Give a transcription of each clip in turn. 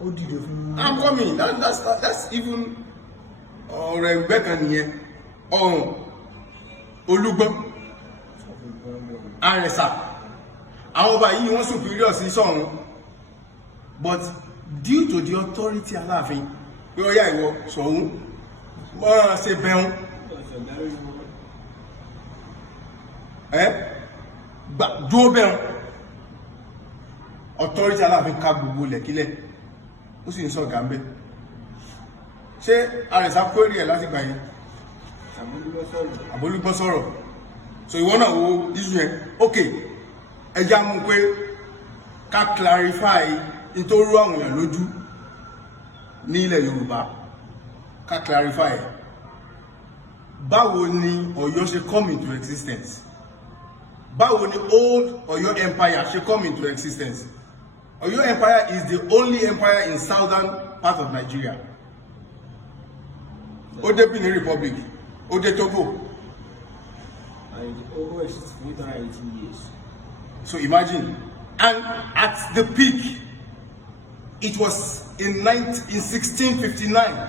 I'm coming. That's even Rebecca nìyẹn. Olúgbọ́n Àrẹ̀sà àwọn ọba yìí wọ́n superior sí sọ́run, but due to the authority Alaafin pé ó yá ìwọ sọ̀hún wọ́n ṣe bẹ̀rún dúó bẹ̀rún authority Alaafin ká gbogbo lẹ̀kílẹ̀ ó sì ń sọ gàmbé. Ṣé Àrẹ̀sà kórè ẹ̀ láti gbà yìí àbólúgbọ́n sọ̀rọ̀? So ìwọ náà wo issue yẹn. Okay, ẹja mú pé ká clarify nítorí àwọn èèyàn lójú ní ilẹ̀ Yorùbá, ká clarify báwo ni Ọ̀yọ́ ṣe come into existence, báwo ni old Oyo Empire ṣe come into existence. Oyo Empire is the only empire in southern part of Nigeria. Ó dé Benin Republic, ó dé Togo. Over 818 years. So imagine, and at the peak, it was in 1659.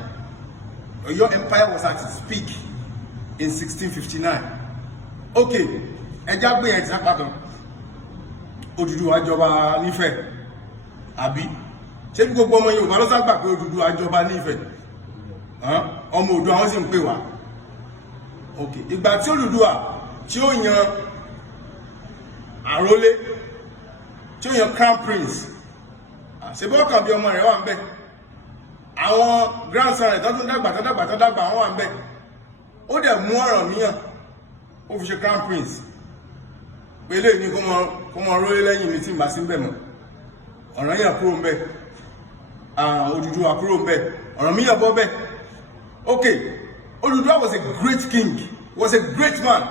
Your empire was at its peak in 1659. Okay, ẹja gbé ẹja padà. Odùduwà jọba nífẹ̀ẹ́, àbí? Ṣé gbogbo ọmọ Yorùbá ló sábà pé Odùduwà jọba nífẹ̀ẹ́? Ọmọ Oòduà wọ́n sì ń pè wá. Okay, ìgbà tí Odùduwà tí ó yan àrólé, tí ó yan crown prince, ṣebí ọkàn bí ọmọ rẹ̀ wà ń bẹ̀, àwọn grandson rẹ̀ tọ́tún dàgbà wọ́n wà ń bẹ̀, ó dẹ̀ mú Ọ̀rànmíyàn ó fi ṣe crown prince pé lè ní kó mọ rólé lẹ́yìn mi tí ń bá sí ń bẹ̀ mọ́. Ọ̀rànmíyàn kúrò ń bẹ̀, Odùduwà kúrò ń bẹ̀, Ọ̀rànmíyàn bọ́ bẹ̀. Okay, Odùduwà was a great king, was a great man.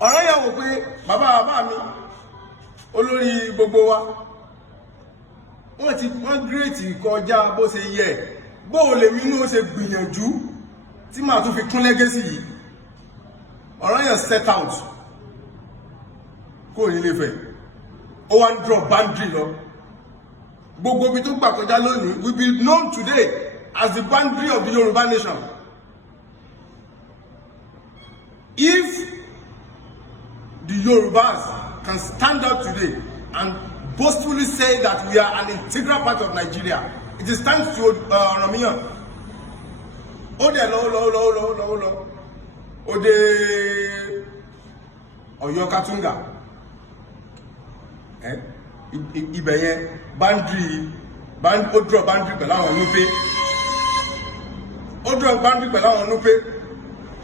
Ọ̀rànmíyàn wò pé bàbá mi olórí gbogbo wa wọ́n great kọjá bó ṣe yẹ, bó lè mínú ó ṣe gbìyànjú tí màá tún fi kún legacy yìí. Ọ̀rànmíyàn set out kó ní Ilé-Ifẹ̀, ó wá ń draw boundary lọ. Gbogbo ibi tó gbà kọjá lónìí will be known today as the boundary of the Yoruba nation. If the Yorubas can stand up today and boastfully say that we are an integral part of Nigeria, it is thanks to Ọ̀rànmíyàn. Ó dẹ̀ lọ ó dé Ọ̀yọ́ Katunga, ibẹ̀ yẹn ó draw boundary pẹ̀lú àwọn Nupe,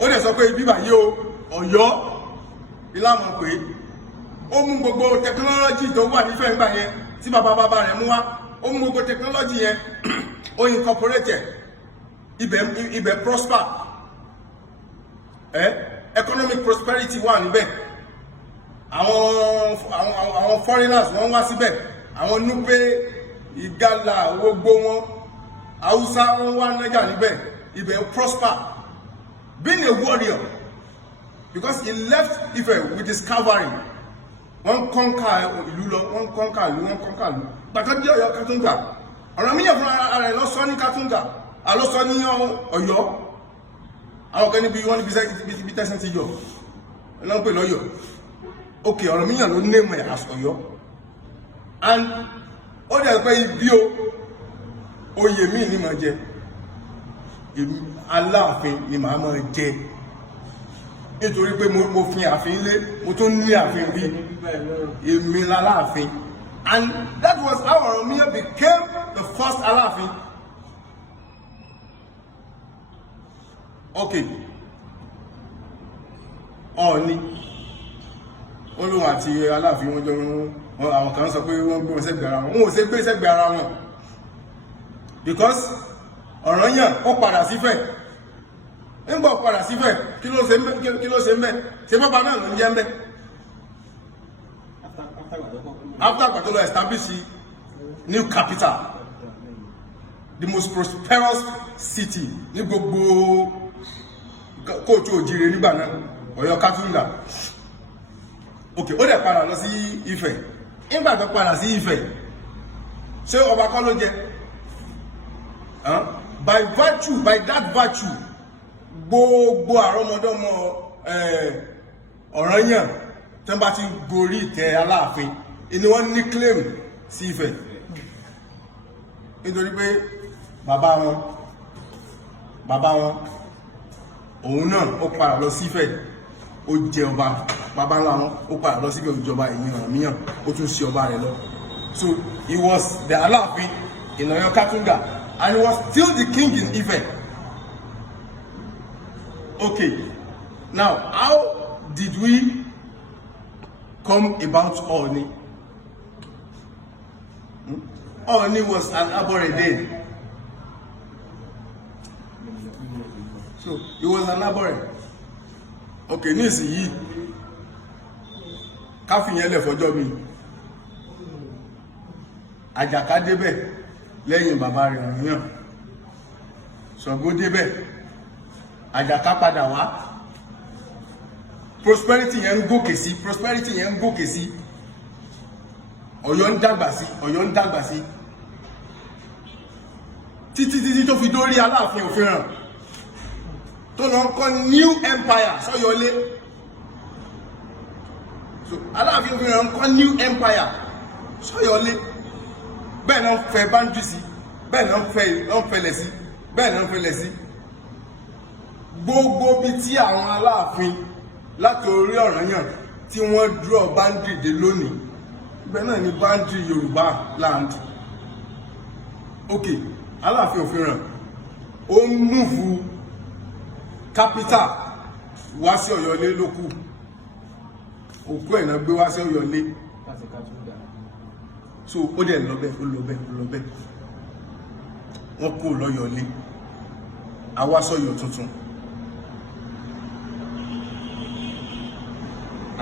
ó dẹ̀ sọ pé ibi báyìí o Ọ̀yọ́ ìlànà pé ó mú gbogbo technology tó wà nífẹ̀ẹ́ ńgbà yẹn tí bàbá rẹ̀ mú wá, ó mú gbogbo technology yẹn ó incorporate ibẹ̀ prosper, economic prosperity wà níbẹ̀, àwọn foreigners wọ́n wá síbẹ̀, àwọn Nupe, Ìgalà, gbogbo wọn, Haúsá wọ́n wá nájà níbẹ̀, ibẹ̀ prosper. Being a warrior, because he left Ife with his cavalry. Wọ́n conquer ìlú lọ, wọ́n conquer ìlú. Gbàtọ́ dé Ọ̀yọ́ Katunga. Ọ̀rànmíyàn fún ara rẹ̀ lọ sọ ní Katunga, àlọ́ sọ ní Ọ̀yọ́. Àwọn kan níbi wọ́n níbi tẹ́sán ti yọ. Lọ́n pè lọ́yọ̀. Okay, Ọ̀rànmíyàn ló name ẹ̀ as Ọ̀yọ́. And ó dẹ̀ pé ibi oyè míì ní máa jẹ. Ìlú Aláàfin ni màá máa jẹ. Nítorí pé mo fi ààfin lé, mo tún ní ààfin bí èmi l'Aláàfin. And that was how Ọ̀rànmíyàn became the first Alaafin. Okay. Ọọ̀ni. Olóhùn àti Aláàfin wọ́n jọ àwọn kan sọ pé wọ́n gbé wọn sẹ́gbẹ̀ẹ́ ara wọn. Wọ́n ò ṣe gbé sẹ́gbẹ̀ẹ́ ara wọn. Because Ọ̀rànyàn ó padà sífẹ̀. Nígbà padà sífẹ̀, kí ló ṣe ń bẹ̀? Ṣé bàbá náà ló ń jẹ́ ń bẹ̀? After Patolo established new capital, the most prosperous city ní gbogbo kóòtù òjìrè nígbà náà, Ọ̀yọ́ Katunga. Okay, ó dẹ̀ padà lọ sí Ifẹ̀. Nígbà tó padà sí Ifẹ̀, ṣé ọba kọ́ ló jẹ by that virtue gbogbo àrọ́mọdọ́mọ Ọ̀rànyàn tí wọ́n bá ti gorí ìtẹ́ Aláàfin ni wọ́n ní claim sí Ifẹ̀ nítorí pé bàbá wọn òun náà ó padà lọ sí Ifẹ̀ ó jẹ ọba bàbá wọn ó padà lọ sí Ifẹ̀ ìjọba ìyẹn míyàn ó tún ṣe ọba rẹ̀ lọ. So he was the Alaafin in Oyo Katunga and he was still the king in Ife. Okay, now how did we come about Ooni? Ooni was an Aborigine. So he was an Aborigine. Okay, nísìnyí ká fi yẹn lẹ̀ fọjọ́ mi. Àjàká débẹ̀ lẹ́yìn bàbá rẹ̀ Ọ̀rànyàn. Ṣàngó débẹ̀ Àjàká padà wá. Prosperity yẹn ń gòkè sí Ọ̀yọ́ ń dàgbà sí títí tó fi dórí Aláàfin Òfìràn tó lọ ń kọ́ New Empire sọ́yọ́lé. So Aláàfin Òfìràn ń kọ́ New Empire sọ́yọ́lé. Bẹ́ẹ̀ náà fẹ́ báńdì sí, bẹ́ẹ̀ náà fẹ́lẹ̀ sí. Gbogbo bí tí àwọn Aláàfin láti orí Ọ̀rànyàn tí wọ́n draw báńdì dé lónìí, bẹ́ẹ̀ náà ni báńdì Yorùbá land. Okay, Aláàfin Òfìràn ó ń múfù capital wá sí Ọ̀yọ́lé lókù. Òkú ẹ̀ náà gbé wá sí Ọ̀yọ́lé. So ó dẹ̀ lọ bẹ́ẹ̀ wọ́n kó lọ́yọ̀lé awásọ̀yọ̀ tuntun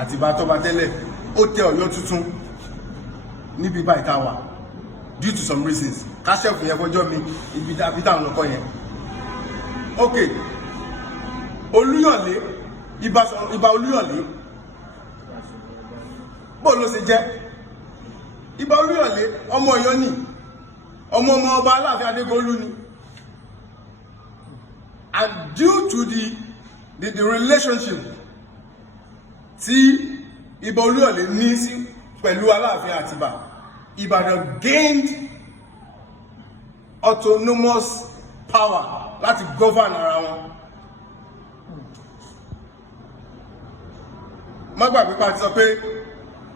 àti bá tọ́ba tẹ́lẹ̀ ó tẹ Ọ̀yọ́ tuntun níbi báyìí tá wà due to some reasons káṣẹ́fù yẹn fọjọ́ mi ibi táwọn ọkọ yẹn. Okay, Olúyọ̀lé Ìbà Olúyọ̀lé bó ló ṣe jẹ́? Ìbà Olúyọ̀lé ọmọ Ọ̀yọ́ ni ọmọ ọba Aláàfin Adégolú ni, and due to the relationship tí Ìbà Olúyọ̀lé ní sí pẹ̀lú Aláàfin Àtìbà, Ìbàdàn gained autonomous power láti govern ara wọn. Má gbàgbé pa ti sọ pé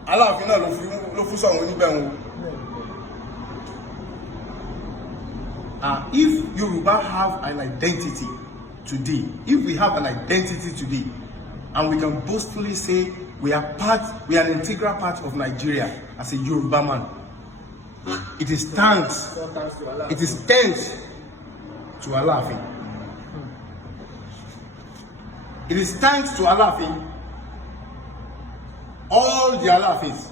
Alaafin náà ló fún sọ̀rọ̀ oníbẹ̀ wọn. If Yoruba have an identity today, and we can boastfully say we are an integral part of Nigeria as a Yoruba man, it is thanks to Alaafin. It is thanks to Alaafin. All the Alaafins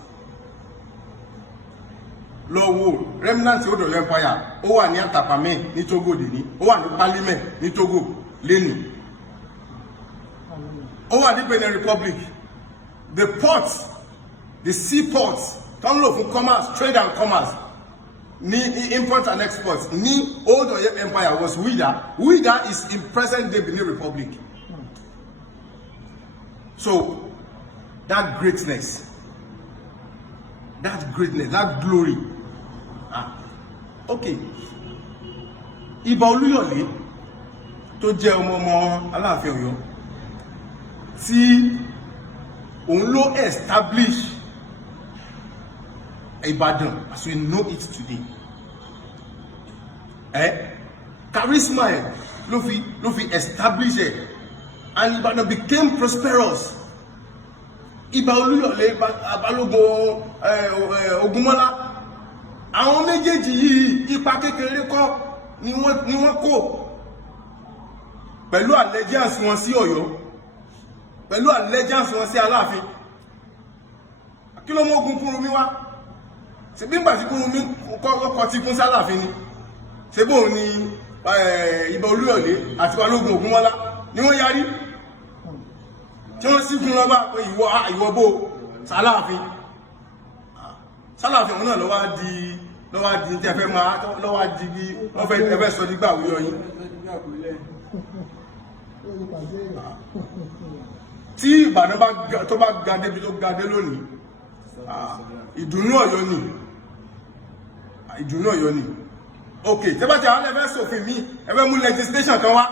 lọ́wọ́ remnant Oyo Empire ó wà ní Atapame ní Togo dèní, ó wà ní Parliament ní Togo lẹ́nu, ó wà ní Benin Republic. The ports, the seaports tó ń lò fún commerce, trade and commerce ní import and export ní Old Oyo Empire was Wida is in present day Benin Republic. So that greatness, that glory. Okay. Ìbà Olúyọ̀lé tó jẹ́ ọmọ Aláàfin Ọ̀yọ́ tí òun ló establish Ìbàdàn as we know it today. Charisma ló fi establish it, and Ìbàdàn became prosperous. Ìbà Olúyọ̀lé Balógun Ògúnmọ́lá, àwọn méjèèjì yìí ipa kékeré kọ́ ni wọ́n kó pẹ̀lú allegiance wọn sí Ọ̀yọ́, pẹ̀lú allegiance wọn sí Aláàfin. Kí ló mọ́ ogun Kúrúnmí wá? Ṣé bí ìgbà tí Kúrúnmí kọ́ ti kún sí Aláàfin ni? Ṣé bóun ni Ìbà Olúyọ̀lé àti Balógun Ògúnmọ́lá ni wọ́n yarí tí wọ́n sí fún lọ́bá pé ìwọ bó Sàláàfin òun náà lọ́wọ́ di tẹ́ fẹ́ máa lọ́wọ́ di bí wọ́n fẹ́ ẹfẹ́ sọ nígbà wíyọ yín tí Ìbàdàn tó bá ga débi tó ga dé lónìí ìdùnnú Ọ̀yọ́ ni ok tẹ́ bá ti àwọn ẹfẹ́ sòfin mi ẹfẹ́ mú legislation kan wá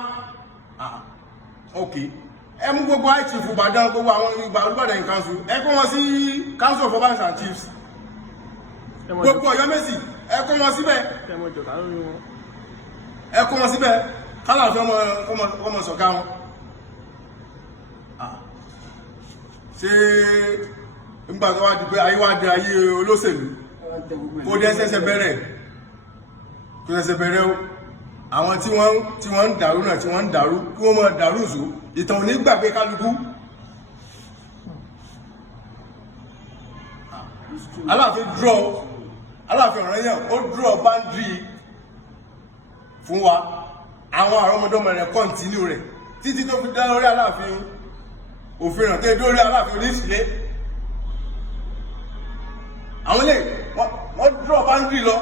ok ẹ mú gbogbo high chief Ìbàdàn gbogbo àwọn Ìbàdàn council ẹ kó wọn sí council of urbans and chiefs gbogbo Ọ̀yọ́ Mèsì ẹ kó wọn síbẹ̀ Kálàfin ọmọ sọ̀ká wọn ṣe nígbà tó wá di pé ayé wá di ayé olóṣèlú kó dé ṣẹ̀ṣẹ̀ bẹ̀rẹ̀ o àwọn tí wọ́n ń dàrú náà tí wọ́n ń dàrú kí wọ́n mọ̀ dàrú ìṣó ìtàn ò ní gbàgbé kálukú Aláàfin Ọ̀rànyàn ó draw boundary fún wa àwọn àrọ́mọdọ́mọ rẹ̀ kọ́ntínú rẹ̀ títí tó fi dá lórí Aláàfin òfin hàn tẹ́ lórí Aláàfin oníṣìlẹ̀ àwọn ilé wọ́n draw boundary lọ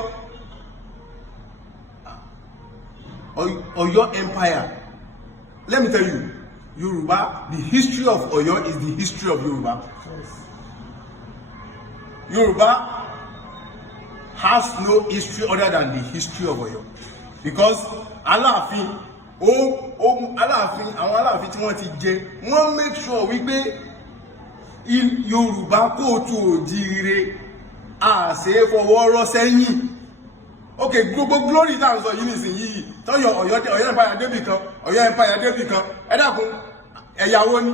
Oyo Empire. Let me tell you, Yoruba, the history of Oyo is the history of Yoruba. Yoruba has no history other than the history of Oyo. Because Alaafin, àwọn Alaafin tí wọ́n ti jẹ, wọ́n make sure wípé Yoruba kóòtù òjíire àṣẹ fọwọ́ rọ́ sẹ́yìn. Okay, gbogbo glory tá ń sọ yìí nísìnyí tọ́yọ̀ Ọ̀yọ́ Empire débì kan Ọ̀yọ́ Empire débì kan ẹ dákun ẹ̀yàwó ni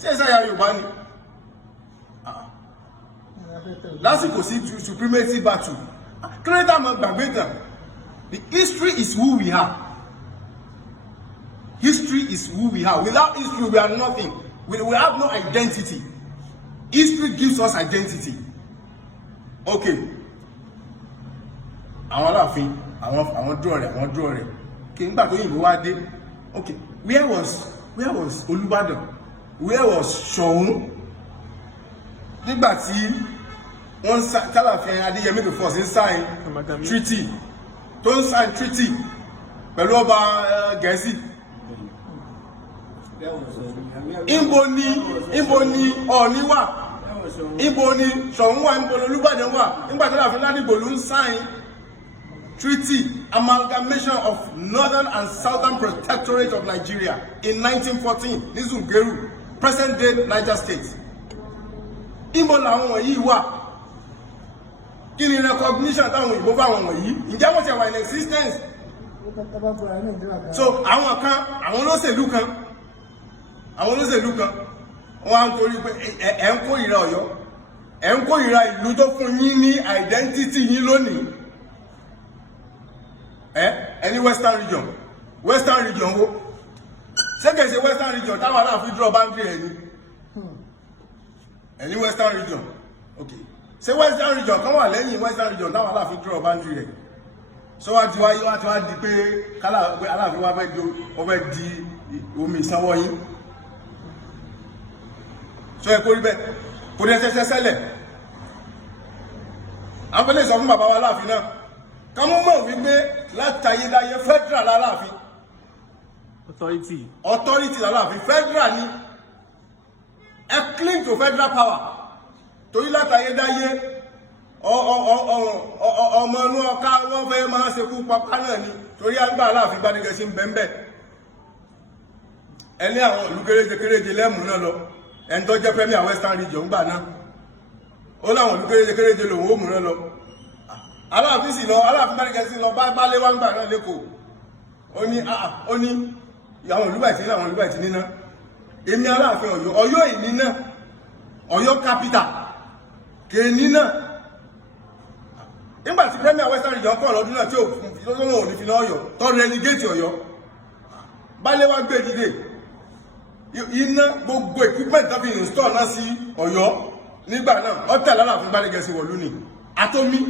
ṣé ìṣẹ́yà Yorùbá ni lásìkò sí supremacy battle kílódé mọ̀ gbàgbé tàn. The history is who we are. History is who we are. Without history we are nothing. We have no identity. History gives us identity. Okay. Àwọn Aláàfin àwọn draw rẹ̀ kí n gbà tó yìnbó wá dé. Okay, where was Olúbàdàn, where was Ṣọ̀ún nígbà tí wọ́n Kálàfin Adéyẹmí the first ń sign treaty tó ń sign treaty pẹ̀lú ọba Gẹ̀ẹ́sì. Ìbò ni Ọọ̀ni wà, ìbò ni Ṣọ̀ún wà, ìbò ni Olúbàdàn wà nígbà tí Aláàfin Ládìgbò ló ń sign treaty amalgamation of northern and southern protectorate of Nigeria in 1914 ní Zungeru, present day Niger State. Ìbò làwọn wọ̀nyí wà. Kí ni recognition táwọn ìbò fáwọn wọ̀nyí? Ǹjẹ́ wọ́n ti wà in existence? So àwọn olóṣèlú kan wọ́n á ń torí pé ẹ̀ ń kórìíra Ọ̀yọ́, ẹ̀ ń kórìíra ìlú tó fún yín ní identity yín lónìí. Any western region wo ṣé kìí ṣe western region táwọn Aláàfin draw boundary ẹni any western region okay ṣé western region kan wà lẹ́yìn western region táwọn Aláàfin draw boundary rẹ̀ so wá ti wá di pé Aláàfin wá fẹ́ di omi ìsanwó yín so ẹ kó rí bẹ́ẹ̀ kò ní ẹsẹ̀ sẹ́lẹ̀ àwọn ilé sọ fún bàbá wa Aláàfin náà kàmú mọ̀ wípé látàyédáyé federal l'Aláàfin authority l'Aláàfin federal ni ẹ cling to federal power torí látàyédáyé ọmọ inú ọká wọ́n fẹ́ máa ṣekú papá náà ni torí àgbà Aláàfin Gbádégẹṣin ń bẹ́ẹ̀ ẹni àwọn ìlú kéréje lẹ́mù náà lọ ẹni tó jẹ́ premier western region gbà náà ó láwọn ìlú kéréje lòun ó mú náà lọ. Aláàfin sì lọ Aláàfin Gbádégẹṣin lọ bá lé wá ń gbà náà lẹ́kọ̀ọ́ ó ní àwọn olúbàìtì níná èmi Aláàfin Ọ̀yọ́ ìníná Ọ̀yọ́ capital kè níná nígbàtí premier western region kọ́ lọ́dún náà tí ó ní fi náà Ọ̀yọ́ tó renegate Ọ̀yọ́ bá lé wá gbé dìde iná gbogbo equipment tó fi install náà sí Ọ̀yọ́ nígbà náà ó tẹ̀lé Aláàfin Gbádégẹṣin wọ̀lú ni àtómí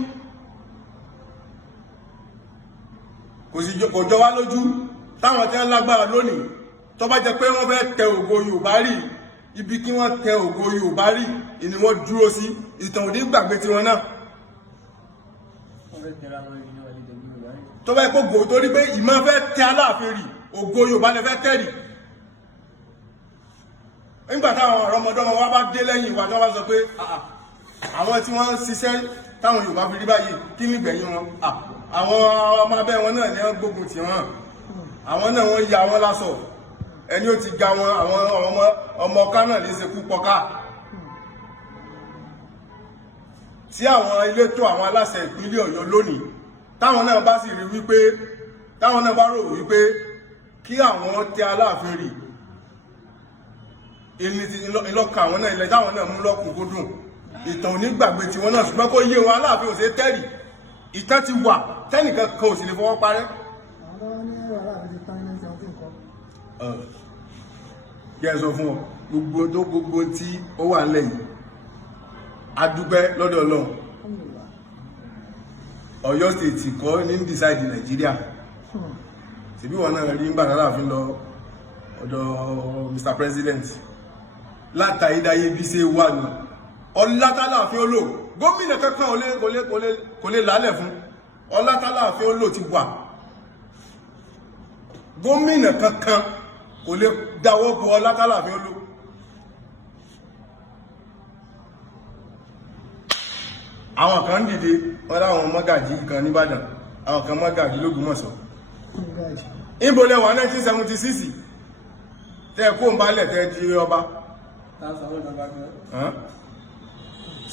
kò jọ wá lójú táwọn tí wọ́n lágbára lónìí tó bá jẹ́ pé wọ́n fẹ́ tẹ ògo Yorùbá rí ibi kí wọ́n tẹ ògo Yorùbá rí ni wọ́n dúró sí ìtàn òní gbàgbé tí wọ́n náà tó bá ipò gò torí pé ìmọ̀ fẹ́ tẹ Aláàfin rì ògo Yorùbá lẹ fẹ́ tẹ̀rì nígbà táwọn ọmọdọ́mọ wa bá dé lẹ́yìn ìwà tí wọ́n bá sọ pé àwọn tí wọ́n ń ṣiṣẹ́ táwọn Yorùbá fi rí báyìí kí ní gbẹ̀yìn wọn àwọn ọmọ abẹ́ wọn náà ní wọ́n gbógun tì wọ́n àwọn náà wọ́n ya wọn lásọ ẹni ó ti ga wọn àwọn ọmọ ọká náà lè ṣekú pọká tí àwọn elétò àwọn aláṣẹ ìpínlẹ̀ Ọ̀yọ́ lónìí táwọn náà bá sì rí wípé táwọn náà bá rò wípé kí àwọn tẹ Aláàfin rì ìlọ́kàn àwọn náà ilẹ̀ táwọn náà mú lọ́kùn kó dùn ìtàn onígbàgbé tí wọ́n náà ṣùgbọ́n kó yé wọn Aláàfin ò ṣe tẹ́rì ìtàn ti wà tẹ́nìkan kan ò sì lè fọwọ́ parẹ́. Yẹ́ sọ fún ọ gbogbo tí ó wà nílẹ̀ yìí adúpẹ́ lọ́dọ̀ Ọlọ́run Ọ̀yọ́ state kọ́ ní decide Nàìjíríà ṣebí wọn náà rí ń gbàdá Aláàfin lọ ọ̀dọ̀ Mr. President látàídáyé bí ṣe wà ní ọlátàláàfin olò gómìnà kankan kò lè lálẹ̀ fún ọlátàláàfin olò ti wà gómìnà kankan kò lè dáwọ́ bọ ọlátàláàfin olò àwọn kan dìde wọ́n láwọn mọ́gàjí kan nìbàdàn àwọn kan mọ́gàjí lógúnmọ̀ṣọ́ ìbòlẹ̀ wà 1976 tẹ́ kó ń bálẹ̀ tẹ́ di ọba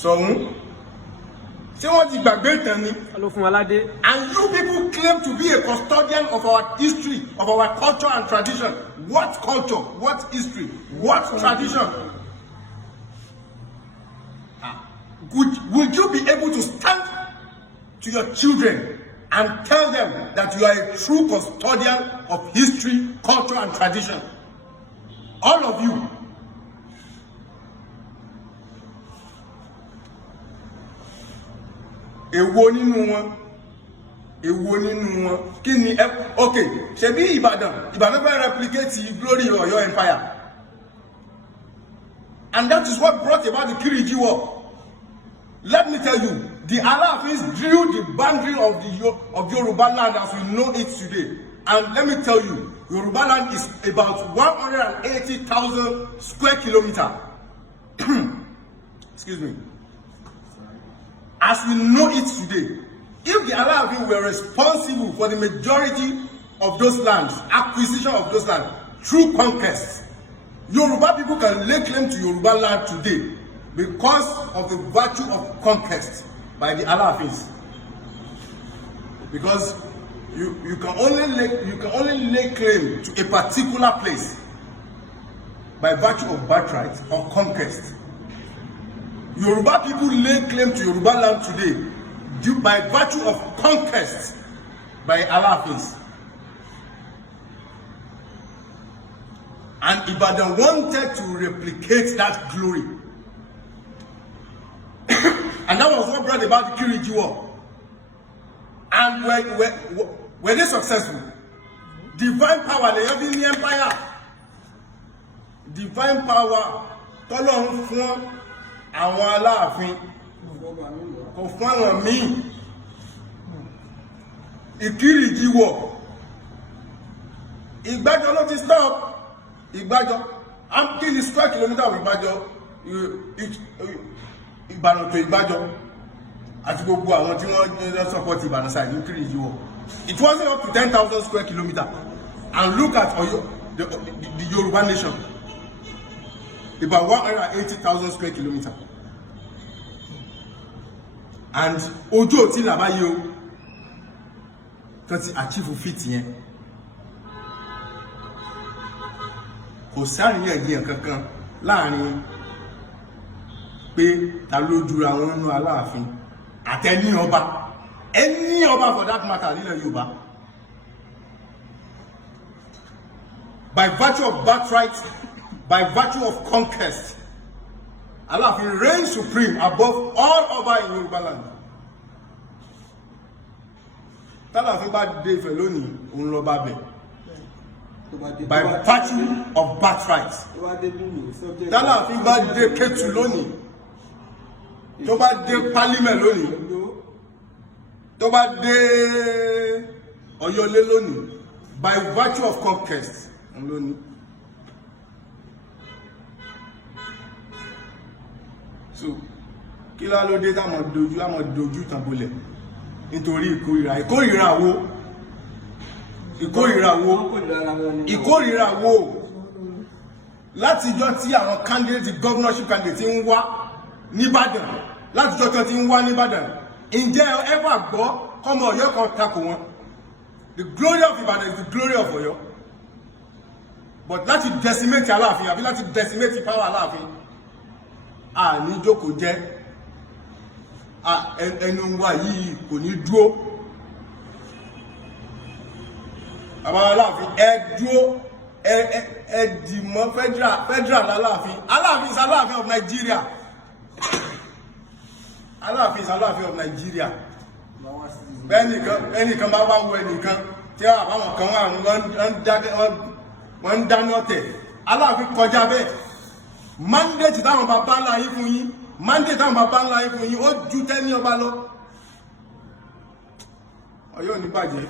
sọ̀hún tí wọ́n ti gbàgbé ìtàn ni. And you people claim to be a custodian of our history, of our culture and tradition. What culture? What history? What tradition? Would you be able to stand to your children and tell them that you are a true custodian of history, culture and tradition? All of you. Èwo nínú wọn kí ni okay ṣebí Ìbàdàn fẹ́ replicate the glory of Oyo Empire, and that is what brought about the Kiriji War. Let me tell you, the Alaafins drew the boundary of Yoruba land as we know it today, and let me tell you, Yoruba land is about 180,000 square kilometers. Excuse me. As we know it today, if the Alaafin were responsible for the majority of those lands, acquisition of those lands through conquest, Yoruba people can lay claim to Yoruba land today because of the virtue of conquest by the Alaafins. Because you can only lay claim to a particular place by virtue of birthright or conquest. Yoruba people lay claim to Yoruba land today due by virtue of conquest by Alaafins. And Ibadan wanted to replicate that glory. And that was what brought about the Kiriji War. And were they successful? Divine power, they have in the empire. Divine power, tọ́lọ́run fún àwọn Aláàfin kò fún àwọn míì. Ìkiriji War. Ìgbàjọ ló ti stop. Ìgbàjọ. I'm killing square kilometer with Ìgbàjọ. Ìbàdàn tó Ìgbàjọ. Àti gbogbo àwọn tí wọ́n support Ìbàdàn side ní Ìkiriji War. It wasn't up to 10,000 square kilometers. And look at Oyo, the Yoruba nation. About 180,000 square kilometers. And Ojo ti làbáyé o kan ti achieve feat yẹn. Kò sáàríyànjiyàn kankan láàrin pé ta ló jura wọn nínú Aláàfin àtẹni ọba, any ọba for that matter nílẹ̀ Yorùbá. By virtue of birthright, by virtue of conquest, Alaafin reigns supreme above all other in Yoruba land. Alaafin bá dé Ifẹ̀ lónìí, òun lọ bá bẹ̀. By virtue of birthright. Alaafin bá dé Kétu lónìí, tó bá dé Parliament lónìí, tó bá dé Ọ̀yọ́lé lónìí by virtue of conquest lónìí. So kí lá ló dé táwọn dojú tàn bolẹ̀ nítorí ìkórìíra wo látijọ́ tí àwọn candidate governorship candidate ń wá nìbàdàn látijọ́ tí wọ́n ti ń wá nìbàdàn ǹjẹ́ ẹ wà gbọ́ kọ́mọ Ọ̀yọ́ kan takò wọn. The glory of Ibadan is the glory of Oyo. But láti decimate Alaafin àbí láti decimate power Alaafin ní jókòó jẹ́ ẹnu wa yìí kò ní dúró. Àwọn Alaafin ẹ dúró ẹ dìmọ́ federal Alaafin. Alaafin is Alaafin of Nigeria. Alaafin is Alaafin of Nigeria. Ẹnìkan bá wá wọ ẹnìkan tí àwọn kan wọ́n ń dáná tẹ̀. Alaafin kọjá bẹ́ẹ̀. Mandate táwọn bàbá ńlá yín fún yín, mandate táwọn bàbá ńlá yín fún yín, ó ju tẹ́ni ọba lọ. Ọ̀yọ́ ò ní bàjẹ́.